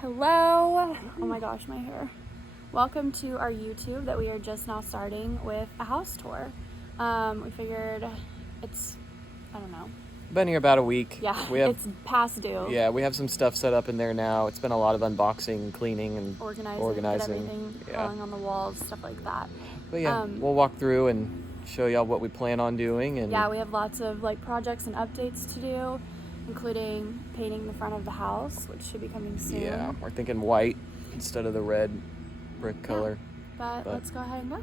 Hello. Oh my gosh, my hair. Welcome to our YouTube that we are just now starting with a house tour. We figured I don't know. Been here about a week. Yeah, it's past due. Yeah, we have some stuff set up in there now. It's been a lot of unboxing, cleaning, and organizing. Everything hung on the walls, stuff like that. But yeah, we'll walk through and show y'all what we plan on doing. And yeah, we have lots of projects and updates to do, including painting the front of the house, which should be coming soon. Yeah, we're thinking white instead of the red brick color. But let's go ahead and go.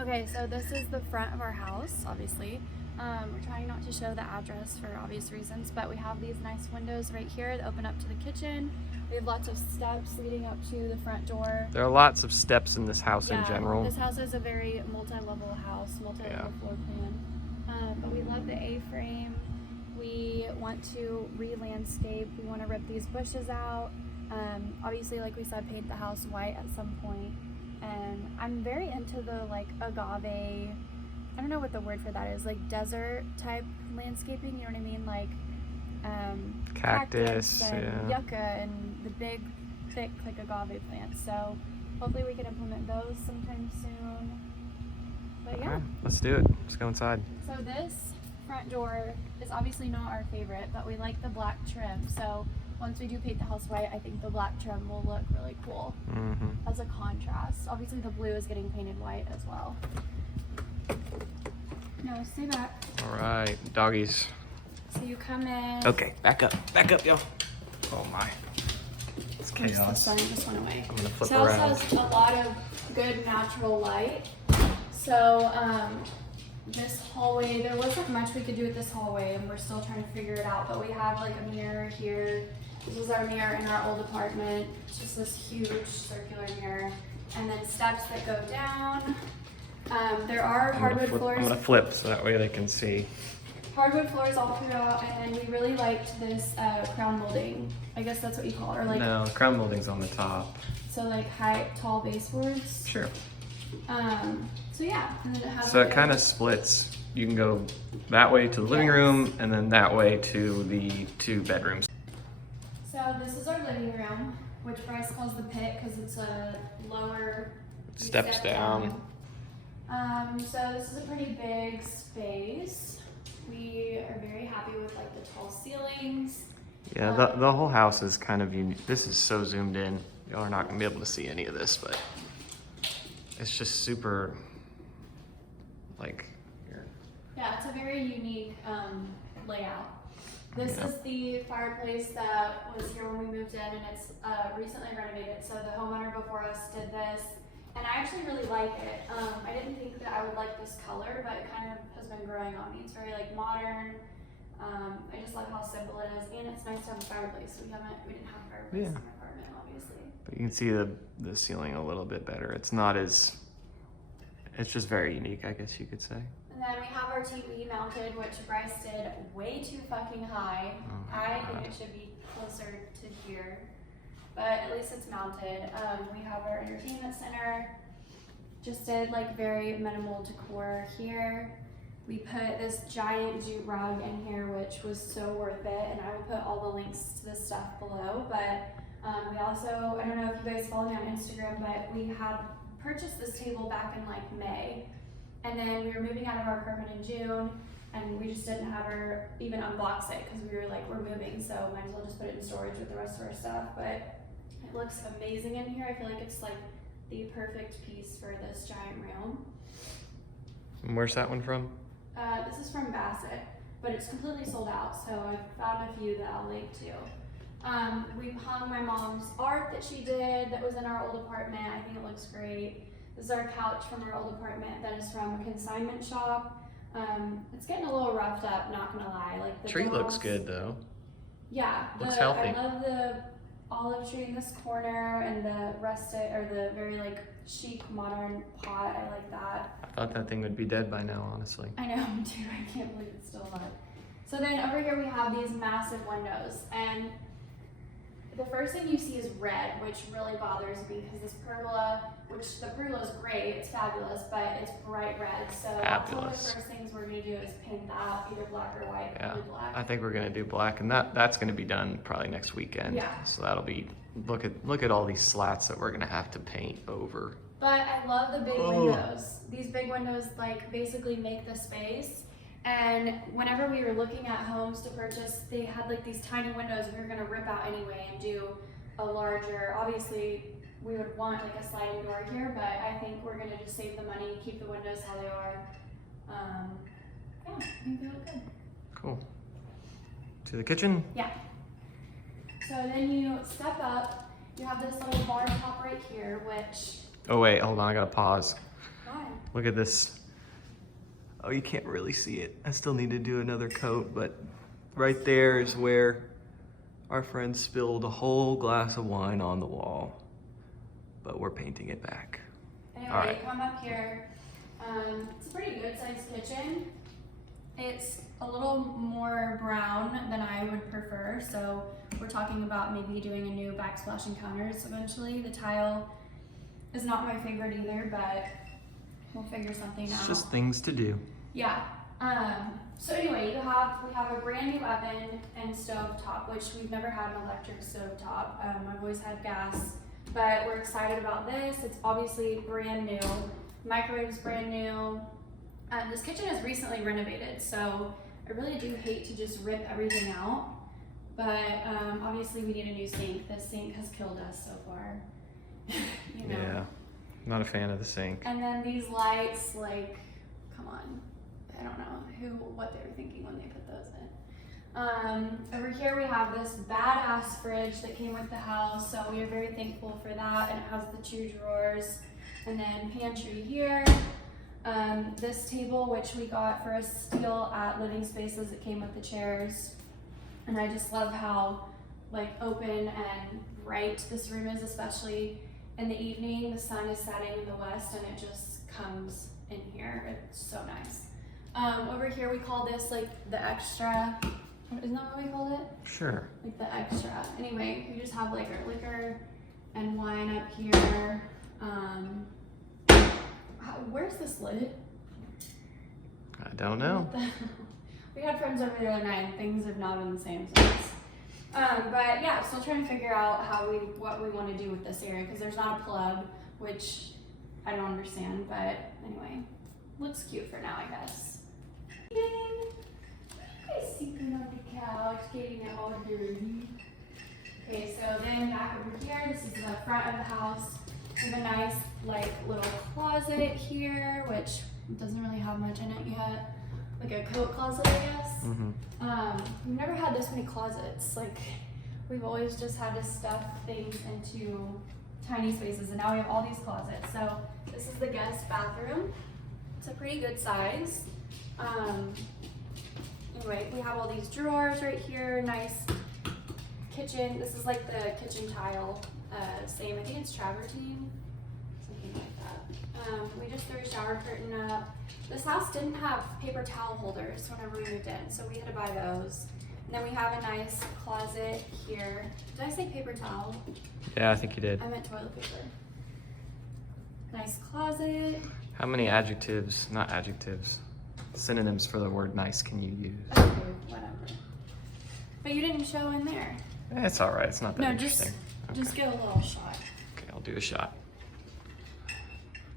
Okay, so this is the front of our house, obviously. We're trying not to show the address for obvious reasons, but we have these nice windows right here that open up to the kitchen. We have lots of steps leading up to the front door. There are lots of steps in this house in general. This house is a very multi-level house, multi-level floor plan. But we love the A-frame. We want to re-landscape. We want to rip these bushes out. Obviously, like we said, paint the house white at some point. And I'm very into the agave, I don't know what the word for that is, like desert type landscaping, you know what I mean? Like cactus and yucca and the big, thick agave plants. So hopefully we can implement those sometime soon. But yeah. Okay, let's do it. Let's go inside. So this front door is obviously not our favorite, but we like the black trim. So once we do paint the house white, I think the black trim will look really cool as a contrast. Obviously the blue is getting painted white as well. No, stay back. All right, doggies. So you come in. Okay, back up, y'all. Oh my, it's chaos. The sun just went away. I'm gonna flip around. around. This house has a lot of good natural light. So this hallway, there wasn't much we could do with this hallway, and we're still trying to figure it out. But we have like a mirror here. This was our mirror in our old apartment. It's just this huge circular mirror, and then steps that go down. There are hardwood floors. I'm gonna flip so that way they can see. Hardwood floors all throughout, and then we really liked this crown molding. I guess that's what you call it, or like. No, the crown molding's on the top. So like tall baseboards. Sure. So yeah, and then it has. So it kind of splits. You can go that way to the living room, and then that way to the 2 bedrooms. So this is our living room, which Bryce calls the pit because it's a lower. Steps down. So this is a pretty big space. We are very happy with like the tall ceilings. Yeah, the whole house is kind of unique. This is so zoomed in. Y'all are not gonna be able to see any of this, but it's just super like here. Yeah, it's a very unique layout. This is the fireplace that was here when we moved in, and it's recently renovated. So the homeowner before us did this. And I actually really like it. I didn't think that I would like this color, but it kind of has been growing on me. It's very like modern. I just love how simple it is, and it's nice to have a fireplace. We didn't have a fireplace in our apartment, obviously. But you can see the ceiling a little bit better. It's not as. It's just very unique, I guess you could say. And then we have our TV mounted, which Bryce did way too fucking high. I think it should be closer to here. But at least it's mounted. We have our entertainment center. Just did like very minimal decor here. We put this giant jute rug in here, which was so worth it. And I will put all the links to this stuff below. But we also, I don't know if you guys follow me on Instagram, but we had purchased this table back in like May. And then we were moving out of our apartment in June. And we just didn't have her even unbox it because we were like, we're moving, so might as well just put it in storage with the rest of our stuff. But it looks amazing in here. I feel like it's like the perfect piece for this giant room. And where's that one from? This is from Bassett, but it's completely sold out. So I found a few that I'll link to. We hung my mom's art that she did that was in our old apartment. I think it looks great. This is our couch from our old apartment that is from a consignment shop. It's getting a little roughed up, not gonna lie. Like the tree dogs, looks good though. Yeah, looks healthy. I love the olive tree in this corner and the rustic or the very like chic modern pot. I like that. I thought that thing would be dead by now, honestly. I know, me too. I can't believe it's still alive. So then over here we have these massive windows, and the first thing you see is red, which really bothers me because this pergola, which the pergola is great, it's fabulous, but it's bright red. So that's one of the first things we're gonna do is paint that either black or white. Yeah, Probably black. I think we're gonna do black, and that's gonna be done probably next weekend. Yeah. So that'll be, look at all these slats that we're gonna have to paint over. But I love the big windows. These big windows like basically make the space. And whenever we were looking at homes to purchase, they had like these tiny windows we were gonna rip out anyway and do a larger, obviously we would want like a sliding door here, but I think we're gonna just save the money, keep the windows how they are. Yeah, I think they look good. Cool. To the kitchen? Yeah. So then you step up, you have this little bar top right here, which... Oh wait, hold on, I gotta pause. Why? Look at this. Oh, you can't really see it. I still need to do another coat, but right there is where our friend spilled a whole glass of wine on the wall. But we're painting it back. Anyway, All right. you come up here. It's a pretty good sized kitchen. It's a little more brown than I would prefer, so we're talking about maybe doing a new backsplash and counters eventually. The tile is not my favorite either, but we'll figure something out. It's just things to do. Yeah. So anyway, we have a brand new oven and stove top, which we've never had an electric stove top. I've always had gas, but we're excited about this. It's obviously brand new. Microwave's brand new. This kitchen is recently renovated, so I really do hate to just rip everything out. But obviously we need a new sink. This sink has killed us so far. You know. Yeah, not a fan of the sink. And then these lights, like, come on. I don't know what they were thinking when they put those in. Over here we have this badass fridge that came with the house, so we are very thankful for that. And it has the 2 drawers, and then pantry here. This table, which we got for a steal at Living Spaces, it came with the chairs. And I just love how like open and bright this room is, especially in the evening. The sun is setting in the west and it just comes in here. It's so nice. Over here we call this like the extra. Isn't that what we called it? Sure. Like the extra. Anyway, we just have like our liquor and wine up here. Where's this lid? I don't know. We had friends over the other night and things have not been the same since. But yeah, still trying to figure out what we want to do with this area because there's not a plug, which I don't understand, but anyway, looks cute for now, I guess. You guys sleeping on the couch, getting it all dirty. Okay, so then back over here, this is the front of the house. We have a nice like little closet here, which doesn't really have much in it yet. Like a coat closet, I guess. We've never had this many closets. Like, we've always just had to stuff things into tiny spaces, and now we have all these closets. So this is the guest bathroom. It's a pretty good size. Anyway, we have all these drawers right here. Nice kitchen. This is like the kitchen tile. Same, I think it's travertine, something like that. We just threw a shower curtain up. This house didn't have paper towel holders whenever we moved in, so we had to buy those. And then we have a nice closet here. Did I say paper towel? Yeah, I think you did. I meant toilet paper. Nice closet. How many adjectives, not adjectives, synonyms for the word nice can you use? Okay, whatever. But you didn't show in there. It's all right. It's not that No, interesting. just get a little shot. Okay, I'll do a shot.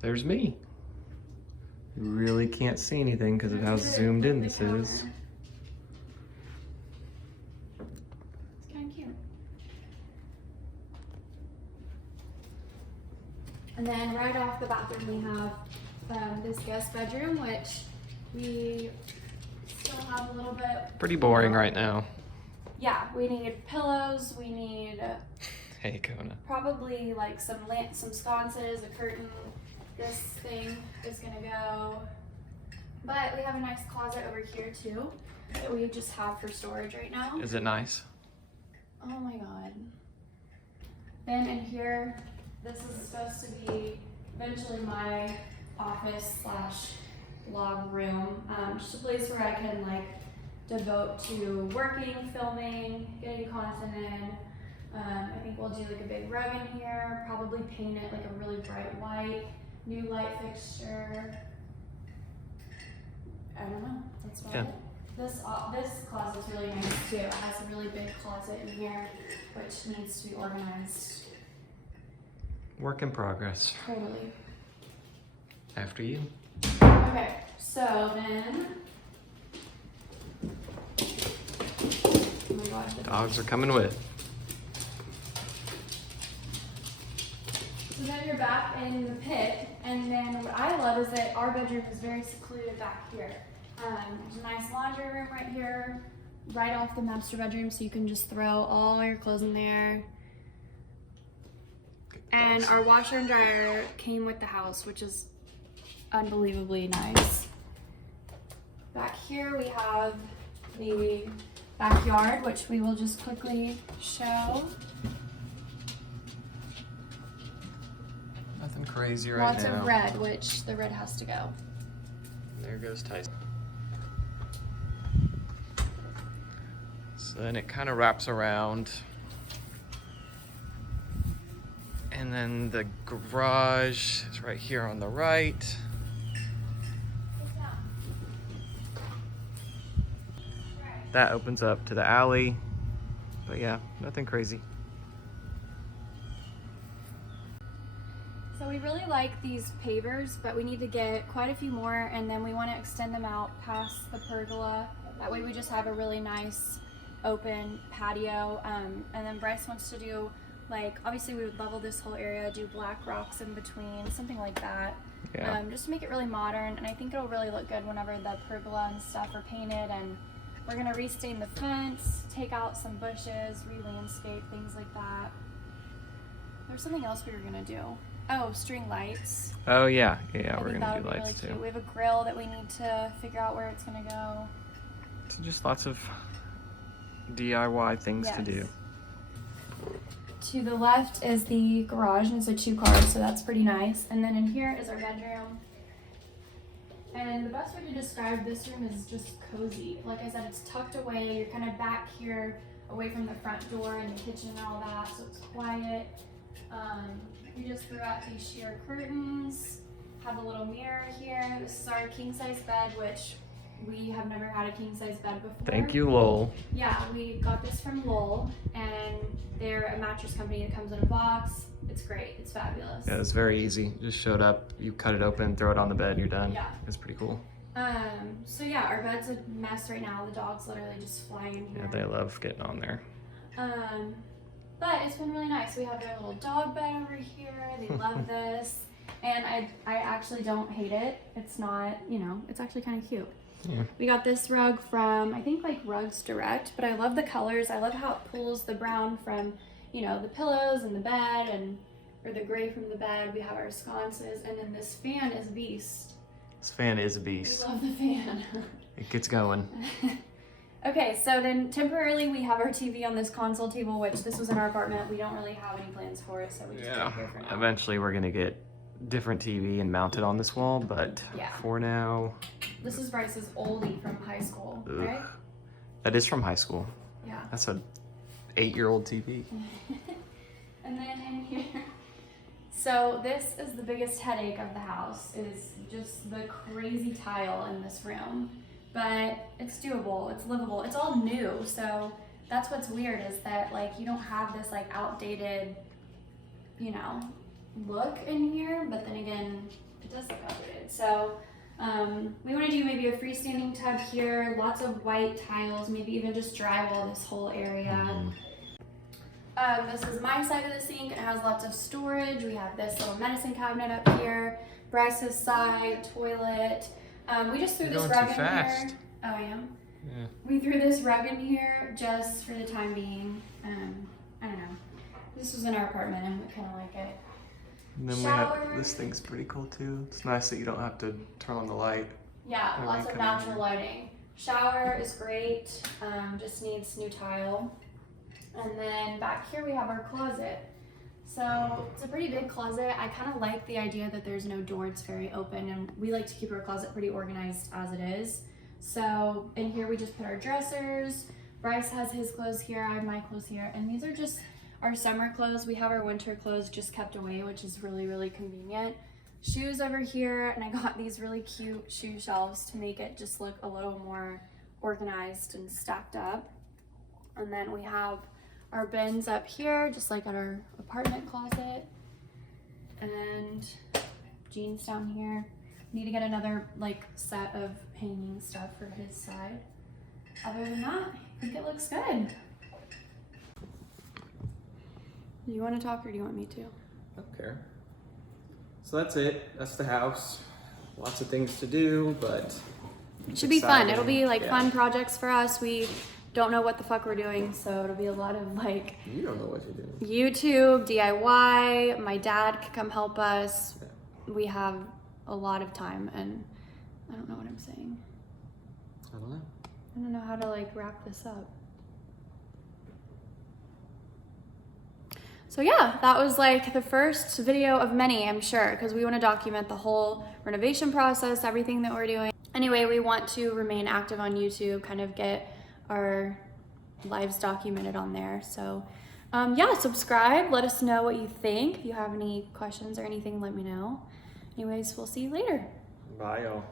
There's me. You really can't see anything because of how zoomed in this is. It's kind of cute. And then right off the bathroom we have this guest bedroom, which we still have a little bit. Pretty boring right now. Yeah, we need pillows. We need Hey, Kona. probably like some sconces, a curtain. This thing is gonna go. But we have a nice closet over here too that we just have for storage right now. Is it nice? Oh my god. Then in here, this is supposed to be eventually my office / blog room. Just a place where I can like devote to working, filming, getting content in. I think we'll do like a big rug in here, probably paint it like a really bright white, new light fixture. I don't know, that's about it. This closet's really nice too. It has a really big closet in here, which needs to be organized. Work in progress. Totally. After you. Okay, so then, oh my gosh. Dogs are coming with. So then you're back in the pit, and then what I love is that our bedroom is very secluded back here. There's a nice laundry room right here, right off the master bedroom, so you can just throw all your clothes in there. And our washer and dryer came with the house, which is unbelievably nice. Back here we have the backyard, which we will just quickly show. Nothing crazy right Lots now. of red, which the red has to go. There goes Tyson. So then it kind of wraps around. And then the garage is right here on the right. That opens up to the alley. But yeah, nothing crazy. So we really like these pavers, but we need to get quite a few more, and then we want to extend them out past the pergola. That way we just have a really nice open patio. And then Bryce wants to do, like, obviously we would level this whole area, do black rocks in between, something like that. Yeah. Just to make it really modern, and I think it'll really look good whenever the pergola and stuff are painted. And we're gonna restain the fence, take out some bushes, re-landscape, things like that. There's something else we were gonna do. Oh, string lights. Oh yeah, I we're think gonna that do would be lights really too. cute. We have a grill that we need to figure out where it's gonna go. So just lots of DIY things to Yes. do. To the left is the garage, and it's a 2-car, so that's pretty nice. And then in here is our bedroom. And the best way to describe this room is just cozy. Like I said, it's tucked away. You're kind of back here, away from the front door and the kitchen and all that, so it's quiet. We just threw out these sheer curtains, have a little mirror here. This is our king-size bed, which we have never had a king-size bed before. Thank you, Lowell. Yeah, we got this from Lowell, and they're a mattress company that comes in a box. It's great, it's fabulous. Yeah, it's very easy. Just showed up, you cut it open, throw it on the bed, you're done. Yeah. It's pretty cool. So yeah, our bed's a mess right now. The dogs literally just fly in here. Yeah, they love getting on there. But it's been really nice. We have their little dog bed over here. They love this. And I actually don't hate it. It's not, it's actually kind of cute. Yeah. We got this rug from, I think, like Rugs Direct, but I love the colors. I love how it pulls the brown from, the pillows and the bed, or the gray from the bed. We have our sconces, and then this fan is a beast. This fan is a We beast. love the fan. It gets going. Okay, so then temporarily we have our TV on this console table, which this was in our apartment. We don't really have any plans for it, so we just put it here for now. Eventually we're gonna get different TV and mount it on this wall, but Yeah. for now. This is Bryce's oldie from high school, Ugh. right? That is from high school. Yeah. That's a 8-year-old TV. And then in here, so this is the biggest headache of the house, is just the crazy tile in this room. But it's doable, it's livable, it's all new, so that's what's weird, is that like you don't have this like outdated, look in here, but then again, it does look outdated. So we want to do maybe a freestanding tub here, lots of white tiles, maybe even just drywall this whole area. This is my side of the sink, and it has lots of storage. We have this little medicine cabinet up here, Bryce's side, toilet. We just threw You're this going rug too in fast. here. Oh, I am? Yeah. We threw this rug in here just for the time being. I don't know. This was in our apartment, and we kind of like it. And then Shower. we have, this thing's pretty cool too. It's nice that you don't have to turn on the light. Yeah, When lots we of come in natural here. lighting. Shower is great, just needs new tile. And then back here we have our closet. So it's a pretty big closet. I kind of like the idea that there's no door, it's very open, and we like to keep our closet pretty organized as it is. So in here we just put our dressers. Bryce has his clothes here, I have my clothes here, and these are just our summer clothes. We have our winter clothes just kept away, which is really, really convenient. Shoes over here, and I got these really cute shoe shelves to make it just look a little more organized and stacked up. And then we have our bins up here, just like at our apartment closet. And jeans down here. Need to get another like set of hanging stuff for his side. Other than that, I think it looks good. Do you want to talk or do you want me to? I don't care. So that's it. That's the house. Lots of things to do, but It should be fun. It'll be like Yeah. fun projects for us. We don't know what the fuck we're doing, so it'll be a lot of like You don't know what you're doing. YouTube, DIY. My dad could come help us. We have a lot of time, and I don't know what I'm saying. I don't know. I don't know how to like wrap this up. So yeah, that was like the first video of many, I'm sure, because we want to document the whole renovation process, everything that we're doing. Anyway, we want to remain active on YouTube, kind of get our lives documented on there. So yeah, subscribe, let us know what you think. If you have any questions or anything, let me know. Anyways, we'll see you later. Bye, y'all.